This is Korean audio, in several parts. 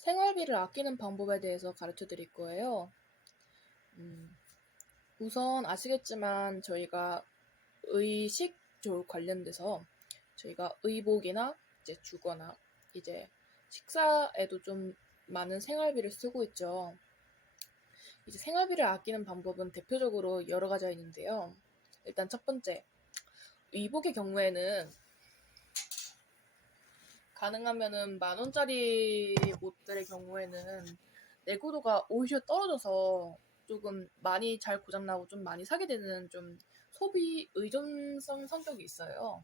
생활비를 아끼는 방법에 대해서 가르쳐 드릴 거예요. 우선 아시겠지만 저희가 의식주 관련돼서 저희가 의복이나 이제 주거나 이제 식사에도 좀 많은 생활비를 쓰고 있죠. 이제 생활비를 아끼는 방법은 대표적으로 여러 가지가 있는데요. 일단 첫 번째, 의복의 경우에는 가능하면은 10,000원짜리 옷들의 경우에는 내구도가 오히려 떨어져서 조금 많이 잘 고장나고 좀 많이 사게 되는 좀 소비 의존성 성격이 있어요.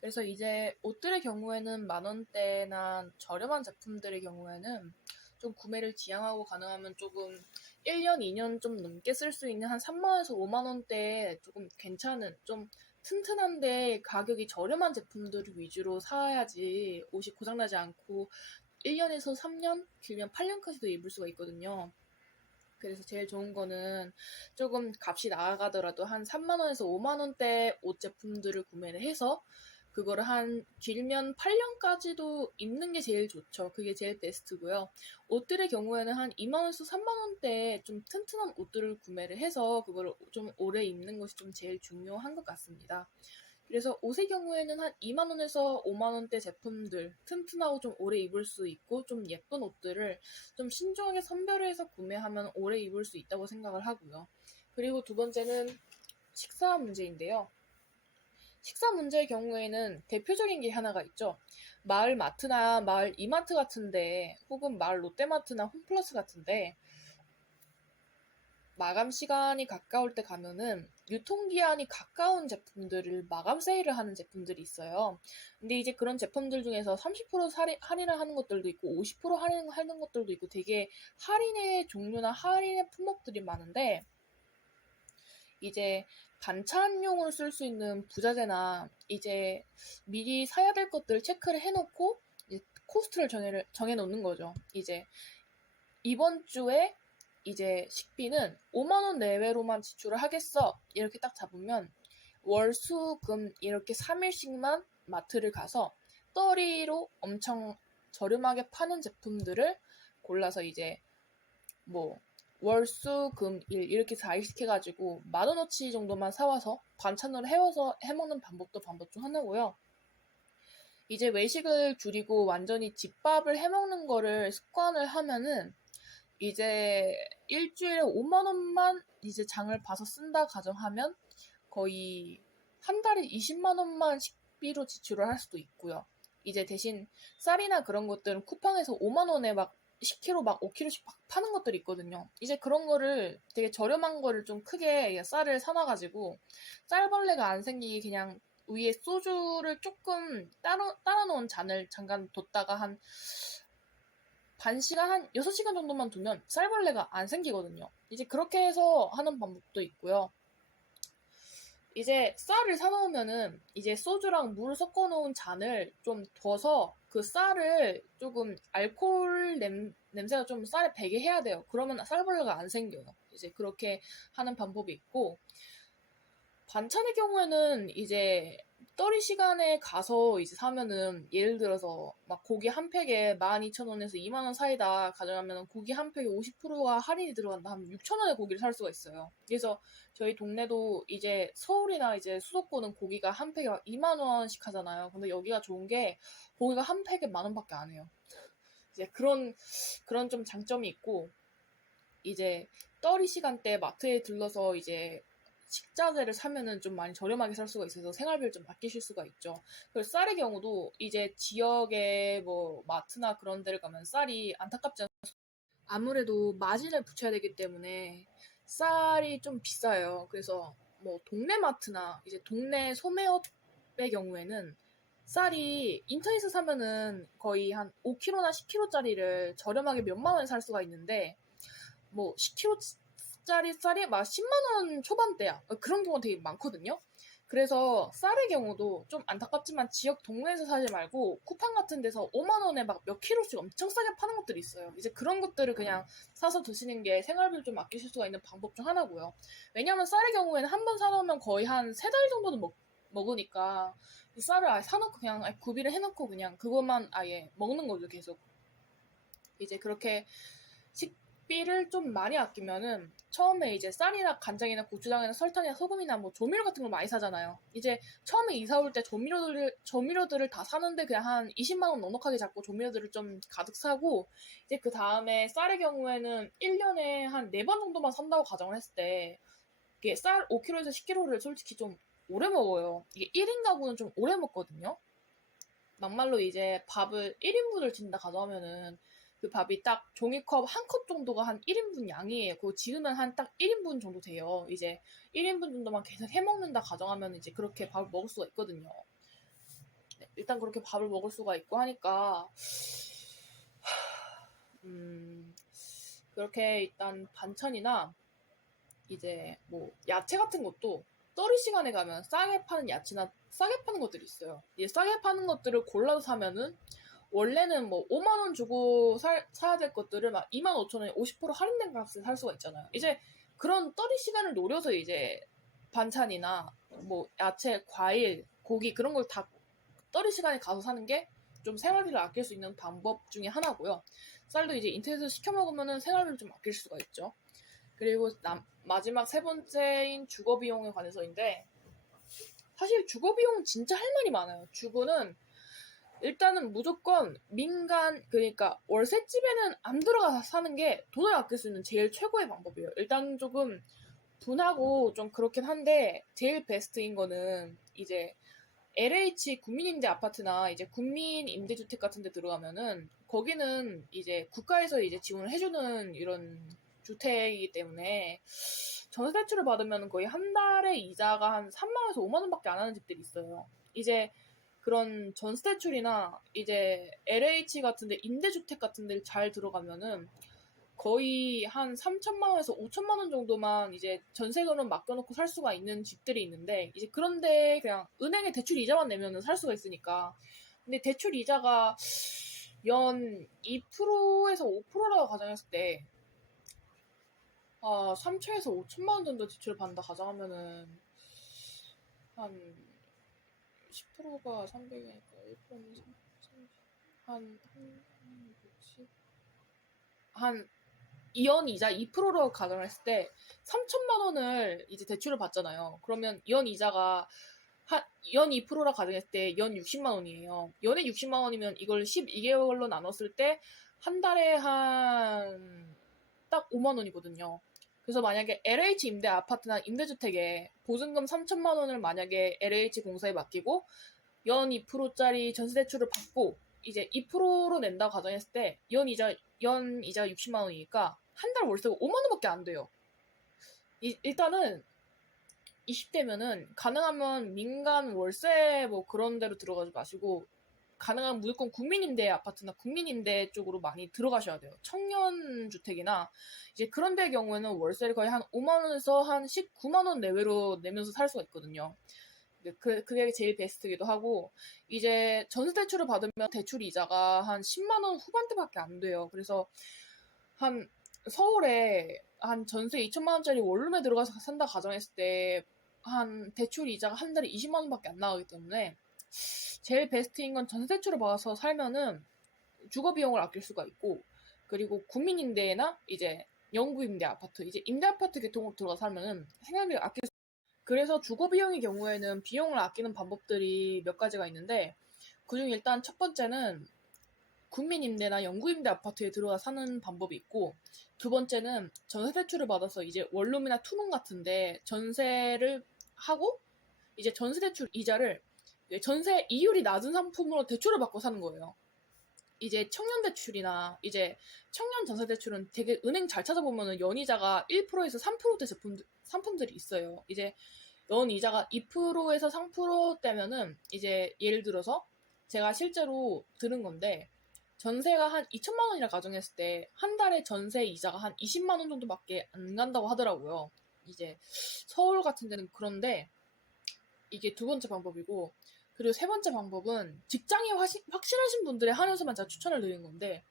그래서 이제 옷들의 경우에는 10,000원대나 저렴한 제품들의 경우에는 좀 구매를 지양하고 가능하면 조금 1년, 2년 좀 넘게 쓸 수 있는 한 3만원에서 5만원대에 조금 괜찮은, 좀 튼튼한데 가격이 저렴한 제품들을 위주로 사야지 옷이 고장나지 않고 1년에서 3년, 길면 8년까지도 입을 수가 있거든요. 그래서 제일 좋은 거는 조금 값이 나가더라도 한 3만원에서 5만원대 옷 제품들을 구매를 해서 그거를 한 길면 8년까지도 입는 게 제일 좋죠. 그게 제일 베스트고요. 옷들의 경우에는 한 2만원에서 3만원대 좀 튼튼한 옷들을 구매를 해서 그거를 좀 오래 입는 것이 좀 제일 중요한 것 같습니다. 그래서 옷의 경우에는 한 2만원에서 5만원대 제품들, 튼튼하고 좀 오래 입을 수 있고 좀 예쁜 옷들을 좀 신중하게 선별해서 구매하면 오래 입을 수 있다고 생각을 하고요. 그리고 두 번째는 식사 문제인데요. 식사 문제의 경우에는 대표적인 게 하나가 있죠. 마을 마트나 마을 이마트 같은데 혹은 마을 롯데마트나 홈플러스 같은데 마감 시간이 가까울 때 가면은 유통기한이 가까운 제품들을 마감 세일을 하는 제품들이 있어요. 근데 이제 그런 제품들 중에서 30% 할인을 하는 것들도 있고 50% 할인하는 것들도 있고 되게 할인의 종류나 할인의 품목들이 많은데 이제 반찬용으로 쓸 수 있는 부자재나 이제 미리 사야 될 것들을 체크를 해놓고 이제 코스트를 정해놓는 거죠. 이제 이번 주에 이제 식비는 5만 원 내외로만 지출을 하겠어. 이렇게 딱 잡으면 월, 수, 금 이렇게 3일씩만 마트를 가서 떨이로 엄청 저렴하게 파는 제품들을 골라서 이제 뭐 월, 수, 금, 일 이렇게 4일씩 해가지고 10,000원어치 정도만 사와서 반찬으로 해워서 해먹는 방법도 방법 중 하나고요. 이제 외식을 줄이고 완전히 집밥을 해먹는 거를 습관을 하면은 이제 일주일에 5만 원만 이제 장을 봐서 쓴다 가정하면 거의 한 달에 20만 원만 식비로 지출을 할 수도 있고요. 이제 대신 쌀이나 그런 것들은 쿠팡에서 5만 원에 막 10kg 막 5kg씩 막 파는 것들이 있거든요. 이제 그런 거를 되게 저렴한 거를 좀 크게 쌀을 사놔가지고 쌀벌레가 안 생기게 그냥 위에 소주를 조금 따라 놓은 잔을 잠깐 뒀다가 한 반 시간, 한 6시간 정도만 두면 쌀벌레가 안 생기거든요. 이제 그렇게 해서 하는 방법도 있고요. 이제 쌀을 사놓으면은 이제 소주랑 물을 섞어 놓은 잔을 좀 둬서 그 쌀을 조금 알코올 냄새가 좀 쌀에 배게 해야 돼요. 그러면 쌀벌레가 안 생겨요. 이제 그렇게 하는 방법이 있고, 반찬의 경우에는 이제 떨이 시간에 가서 이제 사면은 예를 들어서 막 고기 한 팩에 12,000원에서 2만 원 사이다 가져가면 고기 한 팩에 50%가 할인이 들어간다 하면 6,000원에 고기를 살 수가 있어요. 그래서 저희 동네도 이제 서울이나 이제 수도권은 고기가 한 팩에 막 2만 원씩 하잖아요. 근데 여기가 좋은 게 고기가 한 팩에 10,000원밖에 안 해요. 이제 그런 좀 장점이 있고 이제 떨이 시간대 마트에 들러서 이제 식자재를 사면은 좀 많이 저렴하게 살 수가 있어서 생활비를 좀 아끼실 수가 있죠. 그리고 쌀의 경우도 이제 지역의 뭐 마트나 그런 데를 가면 쌀이 안타깝지 않아요. 아무래도 마진을 붙여야 되기 때문에 쌀이 좀 비싸요. 그래서 뭐 동네 마트나 이제 동네 소매업의 경우에는 쌀이 인터넷에서 사면은 거의 한 5kg나 10kg짜리를 저렴하게 몇만 원에 살 수가 있는데 뭐 10kg짜리 쌀이 막 10만 원 초반대야. 그런 경우가 되게 많거든요. 그래서 쌀의 경우도 좀 안타깝지만 지역 동네에서 사지 말고 쿠팡 같은 데서 5만 원에 막 몇 킬로씩 엄청 싸게 파는 것들이 있어요. 이제 그런 것들을 그냥 사서 드시는 게 생활비를 좀 아끼실 수가 있는 방법 중 하나고요. 왜냐면 쌀의 경우에는 한 번 사놓으면 거의 한 3달 정도는 먹으니까 쌀을 아예 사놓고 그냥 아예 구비를 해놓고 그냥 그것만 아예 먹는 거죠, 계속. 이제 그렇게 식비를 좀 많이 아끼면은 처음에 이제 쌀이나 간장이나 고추장이나 설탕이나 소금이나 뭐 조미료 같은 걸 많이 사잖아요. 이제 처음에 이사 올 때 조미료들을 다 사는데 그냥 한 20만 원 넉넉하게 잡고 조미료들을 좀 가득 사고, 이제 그 다음에 쌀의 경우에는 1년에 한 4번 정도만 산다고 가정을 했을 때 이게 쌀 5kg에서 10kg를 솔직히 좀 오래 먹어요. 이게 1인 가구는 좀 오래 먹거든요. 막말로 이제 밥을 1인분을 진다 가정하면은 그 밥이 딱 종이컵 한 컵 정도가 한 1인분 양이에요. 그거 지으면 한 딱 1인분 정도 돼요. 이제 1인분 정도만 계속 해먹는다 가정하면 이제 그렇게 밥을 먹을 수가 있거든요. 네, 일단 그렇게 밥을 먹을 수가 있고 하니까 그렇게 일단 반찬이나 이제 뭐 야채 같은 것도 떨이 시간에 가면 싸게 파는 야채나 싸게 파는 것들이 있어요. 이제 싸게 파는 것들을 골라서 사면은 원래는 뭐 5만 원 주고 사야 될 것들을 막 2만 5천 원에 50% 할인된 값에 살 수가 있잖아요. 이제 그런 떨이 시간을 노려서 이제 반찬이나 뭐 야채, 과일, 고기 그런 걸 다 떨이 시간에 가서 사는 게 좀 생활비를 아낄 수 있는 방법 중에 하나고요. 쌀도 이제 인터넷에서 시켜 먹으면은 생활비를 좀 아낄 수가 있죠. 그리고 마지막 세 번째인 주거 비용에 관해서인데, 사실 주거 비용 진짜 할 말이 많아요. 주거는 일단은 무조건 민간, 그러니까 월세집에는 안 들어가서 사는 게 돈을 아낄 수 있는 제일 최고의 방법이에요. 일단 조금 분하고 좀 그렇긴 한데 제일 베스트인 거는 이제 LH 국민임대 아파트나 이제 국민임대주택 같은 데 들어가면은 거기는 이제 국가에서 이제 지원을 해주는 이런 주택이기 때문에 전세 대출을 받으면 거의 한 달에 이자가 한 3만 원에서 5만 원밖에 안 하는 집들이 있어요. 이제 그런 전세 대출이나 이제 LH 같은데 임대주택 같은 데를 잘 들어가면은 거의 한 3천만 원에서 5천만 원 정도만 이제 전세금은 맡겨놓고 살 수가 있는 집들이 있는데, 이제 그런데 그냥 은행에 대출 이자만 내면은 살 수가 있으니까. 근데 대출 이자가 연 2%에서 5%라고 가정했을 때 3천에서 5천만 원 정도 대출을 받는다 가정하면은 한 10%가 300이니까 1%는 160? 한 연 이자 2%로 가정을 했을 때 3천만 원을 이제 대출을 받잖아요. 그러면 연 이자가 연 2%라 가정했을 때 연 60만 원이에요. 연에 60만 원이면 이걸 12개월로 나눴을 때 한 달에 한 딱 5만 원이거든요. 그래서 만약에 LH 임대 아파트나 임대주택에 보증금 3천만 원을 만약에 LH 공사에 맡기고 연 2%짜리 전세 대출을 받고 이제 2%로 낸다고 가정했을 때 연 이자 60만 원이니까 한 달 월세가 5만 원밖에 안 돼요. 일단은 20대면은 가능하면 민간 월세 뭐 그런 데로 들어가지 마시고 가능한 무조건 국민임대 아파트나 국민임대 쪽으로 많이 들어가셔야 돼요. 청년주택이나 이제 그런 데의 경우에는 월세를 거의 한 5만 원에서 한 19만 원 내외로 내면서 살 수가 있거든요. 그게 제일 베스트기도 하고, 이제 전세 대출을 받으면 대출 이자가 한 10만 원 후반대밖에 안 돼요. 그래서 한 서울에 한 전세 2천만 원짜리 원룸에 들어가서 산다 가정했을 때 한 대출 이자가 한 달에 20만 원밖에 안 나가기 때문에 제일 베스트인 건 전세 대출을 받아서 살면은 주거 비용을 아낄 수가 있고, 그리고 국민임대나 이제 영구임대 아파트, 이제 임대 아파트 계통으로 들어가서 살면은 생활비를 아낄 수. 그래서 주거 비용의 경우에는 비용을 아끼는 방법들이 몇 가지가 있는데, 그중 일단 첫 번째는 국민임대나 영구임대 아파트에 들어가 사는 방법이 있고, 두 번째는 전세 대출을 받아서 이제 원룸이나 투룸 같은데 전세를 하고 이제 전세 대출 이자를 전세 이율이 낮은 상품으로 대출을 받고 사는 거예요. 이제 청년 대출이나 이제 청년 전세 대출은 되게 은행 잘 찾아보면은 연이자가 1%에서 3%대 상품들이 있어요. 이제 연이자가 2%에서 3%대면은 이제 예를 들어서 제가 실제로 들은 건데, 전세가 한 2천만 원이라 가정했을 때 한 달에 전세 이자가 한 20만 원 정도밖에 안 간다고 하더라고요. 이제 서울 같은 데는. 그런데 이게 두 번째 방법이고, 그리고 세 번째 방법은 직장이 확실하신 분들에 한해서만 제가 추천을 드리는 건데,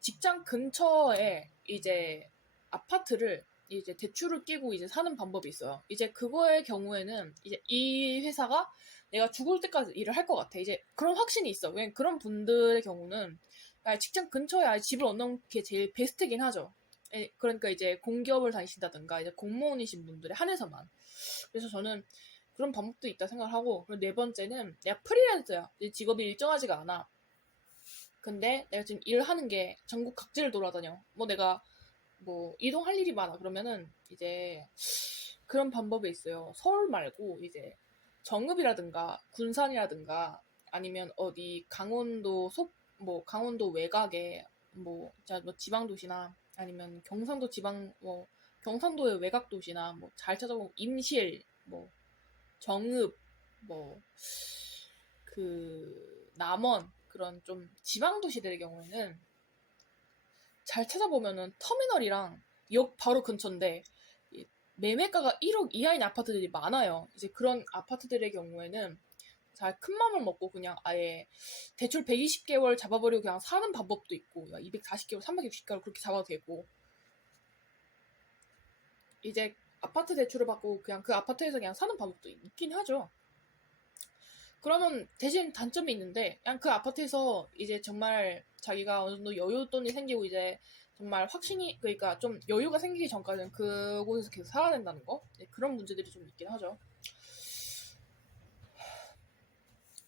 직장 근처에 이제 아파트를 이제 대출을 끼고 이제 사는 방법이 있어요. 이제 그거의 경우에는 이제 이 회사가 내가 죽을 때까지 일을 할 것 같아. 이제 그런 확신이 있어. 왜냐면 그런 분들의 경우는 직장 근처에 아예 집을 얻는 게 제일 베스트긴 하죠. 그러니까 이제 공기업을 다니신다든가 이제 공무원이신 분들의 한해서만. 그래서 저는 그런 방법도 있다 생각을 하고, 그리고 네 번째는 내가 프리랜서야. 직업이 일정하지가 않아. 근데 내가 지금 일하는 게 전국 각지를 돌아다녀. 뭐 내가 뭐 이동할 일이 많아. 그러면은 이제 그런 방법이 있어요. 서울 말고 이제 정읍이라든가 군산이라든가 아니면 어디 강원도 뭐 강원도 외곽에 뭐 지방 도시나 아니면 경상도 지방 뭐 경상도의 외곽 도시나 뭐 잘 찾아보면 임실 뭐 정읍 뭐 그 남원 그런 좀 지방 도시들의 경우에는 잘 찾아보면은 터미널이랑 역 바로 근처인데 매매가가 1억 이하인 아파트들이 많아요. 이제 그런 아파트들의 경우에는 잘 큰 맘을 먹고 그냥 아예 대출 120개월 잡아버리고 그냥 사는 방법도 있고 240개월, 360개월 그렇게 잡아도 되고 이제 아파트 대출을 받고 그냥 그 아파트에서 그냥 사는 방법도 있긴 하죠. 그러면 대신 단점이 있는데 그냥 그 아파트에서 이제 정말 자기가 어느 정도 여윳돈이 생기고 이제 정말 확신이 그러니까 좀 여유가 생기기 전까지는 그곳에서 계속 살아야 된다는 거 그런 문제들이 좀 있긴 하죠.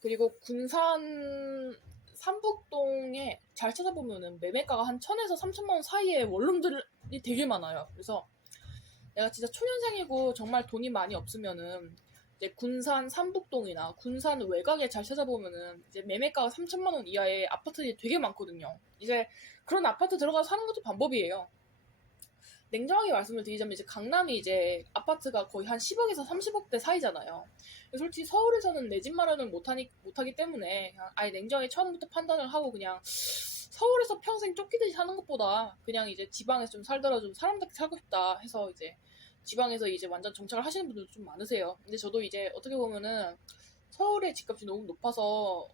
그리고 군산 삼북동에 잘 찾아보면은 매매가가 한 1,000에서 3천만 원 사이의 원룸들이 되게 많아요. 그래서 내가 진짜 초년생이고 정말 돈이 많이 없으면은 이제 군산 삼북동이나 군산 외곽에 잘 찾아보면은 이제 매매가가 3천만 원 이하의 아파트들이 되게 많거든요. 이제 그런 아파트 들어가서 사는 것도 방법이에요. 냉정하게 말씀을 드리자면 이제 강남이 이제 아파트가 거의 한 10억에서 30억대 사이잖아요. 솔직히 서울에서는 내 집 마련을 못하기 때문에 그냥 아예 냉정하게 처음부터 판단을 하고 그냥 서울에서 평생 쫓기듯이 사는 것보다 그냥 이제 지방에서 좀 살더라도 좀 사람답게 살고 싶다 해서 이제 지방에서 이제 완전 정착을 하시는 분들도 좀 많으세요. 근데 저도 이제 어떻게 보면은 서울의 집값이 너무 높아서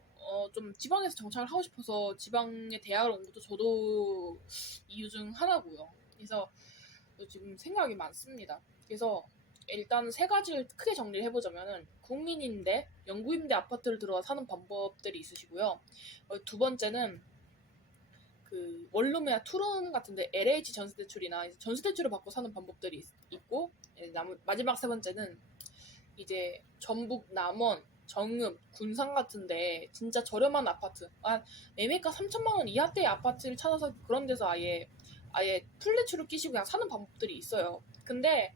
좀 지방에서 정착을 하고 싶어서 지방에 대학을 온 것도 저도 이유 중 하나고요. 그래서 지금 생각이 많습니다. 그래서 일단 세 가지를 크게 정리를 해보자면은 국민임대, 영구임대 아파트를 들어가 사는 방법들이 있으시고요. 두 번째는 그 원룸이나 투룸 같은데 LH 전세대출이나 전세대출을 받고 사는 방법들이 있고 마지막 세 번째는 이제 전북 남원, 정읍, 군산 같은데 진짜 저렴한 아파트 매매가 3천만 원 이하대의 아파트를 찾아서 그런 데서 아예 풀대출을 끼시고 그냥 사는 방법들이 있어요. 근데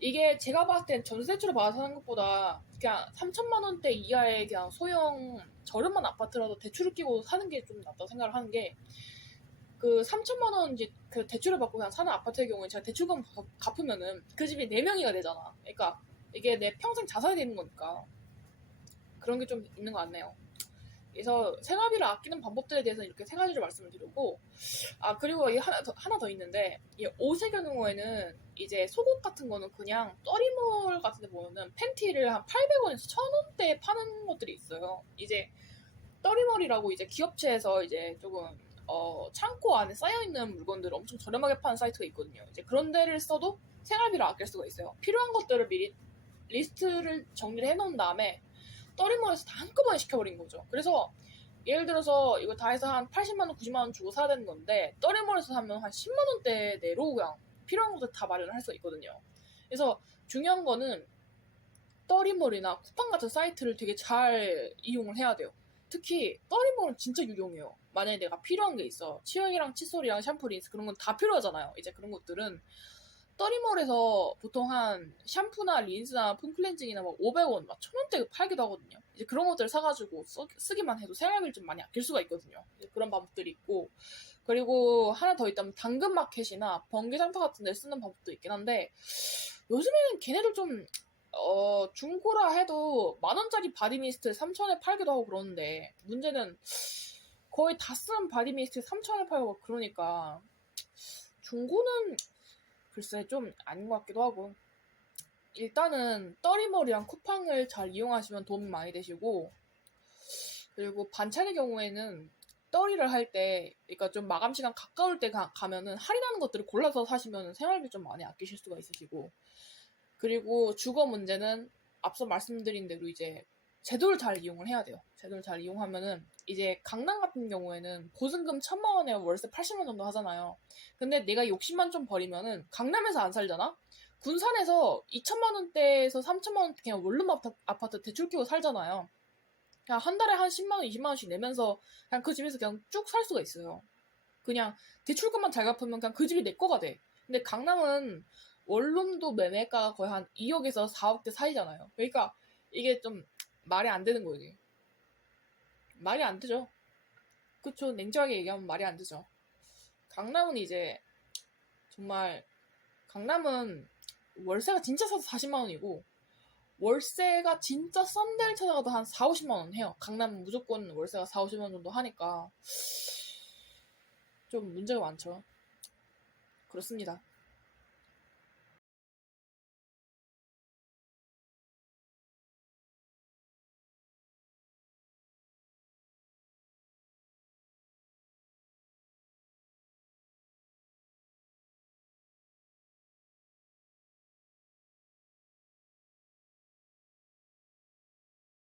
이게 제가 봤을 땐 전세대출을 받아서 사는 것보다 그냥 3천만 원대 이하의 그냥 소형 저렴한 아파트라도 대출을 끼고 사는 게 좀 낫다고 생각을 하는 게 그 3천만 원 이제 그 대출을 받고 그냥 사는 아파트의 경우에 제가 대출금 갚으면은 그 집이 4명이가 되잖아. 그러니까 이게 내 평생 자산이 되는 거니까 그런 게 좀 있는 것 같네요. 그래서 생활비를 아끼는 방법들에 대해서 이렇게 세 가지를 말씀을 드렸고 그리고 이 하나 더 있는데 이 옷의 경우에는 이제 속옷 같은 거는 그냥 떠리몰 같은 데 보면은 팬티를 한 800원에서 1,000원대에 파는 것들이 있어요. 이제 떠리몰이라고 이제 기업체에서 이제 조금 창고 안에 쌓여있는 물건들을 엄청 저렴하게 파는 사이트가 있거든요. 이제 그런 데를 써도 생활비를 아낄 수가 있어요. 필요한 것들을 미리 리스트를 정리를 해놓은 다음에 떠리몰에서 다 한꺼번에 시켜버린 거죠. 그래서 예를 들어서 이거 다 해서 한 80만 원, 90만 원 주고 사야 되는 건데 떠리몰에서 사면 한 10만 원대 내로 그냥 필요한 것들 다 마련을 할 수 있거든요. 그래서 중요한 거는 떠리몰이나 쿠팡 같은 사이트를 되게 잘 이용을 해야 돼요. 특히 떠리몰은 진짜 유용해요. 만약에 내가 필요한 게 있어. 치약이랑 칫솔이랑 샴푸, 린스 그런 건 다 필요하잖아요. 이제 그런 것들은 떠리몰에서 보통 한 샴푸나 린스나 폼클렌징이나 막 500원, 막 1,000원대 팔기도 하거든요. 이제 그런 것들을 사가지고 쓰기만 해도 생활비를 좀 많이 아낄 수가 있거든요. 그런 방법들이 있고 그리고 하나 더 있다면 당근마켓이나 번개상타 같은 데 쓰는 방법도 있긴 한데 요즘에는 걔네들 좀 중고라 해도 10,000원짜리 바디미스트 3,000원에 팔기도 하고 그러는데 문제는 거의 다 쓴 바디미스트 3,000원에 팔고 그러니까 중고는 글쎄 좀 아닌 것 같기도 하고 일단은 떠리몰이랑 쿠팡을 잘 이용하시면 도움이 많이 되시고 그리고 반찬의 경우에는 떠리를 할 때 그러니까 좀 마감 시간 가까울 때 가면은 할인하는 것들을 골라서 사시면 생활비 좀 많이 아끼실 수가 있으시고 그리고 주거 문제는 앞서 말씀드린 대로 이제 제도를 잘 이용을 해야 돼요. 제도를 잘 이용하면은 이제 강남 같은 경우에는 보증금 1,000만 원에 월세 80만 원 정도 하잖아요. 근데 내가 욕심만 좀 버리면은 강남에서 안 살잖아? 군산에서 2천만 원대에서 3천만 원 그냥 원룸 아파트 대출 끼고 살잖아요. 그냥 한 달에 한 10만 원, 20만 원씩 내면서 그냥 그 집에서 그냥 쭉 살 수가 있어요. 그냥 대출금만 잘 갚으면 그냥 그 집이 내 거가 돼. 근데 강남은 원룸도 매매가가 거의 한 2억에서 4억대 사이잖아요. 그러니까 이게 좀 말이 안 되는 거예요, 이게. 말이 안 되죠. 그쵸. 냉정하게 얘기하면 말이 안 되죠. 강남은 이제 정말 강남은 월세가 진짜 싸서 40만 원이고 월세가 진짜 싼 데를 찾아가도 한 4, 50만 원 해요. 강남은 무조건 월세가 4, 50만 원 정도 하니까 좀 문제가 많죠. 그렇습니다.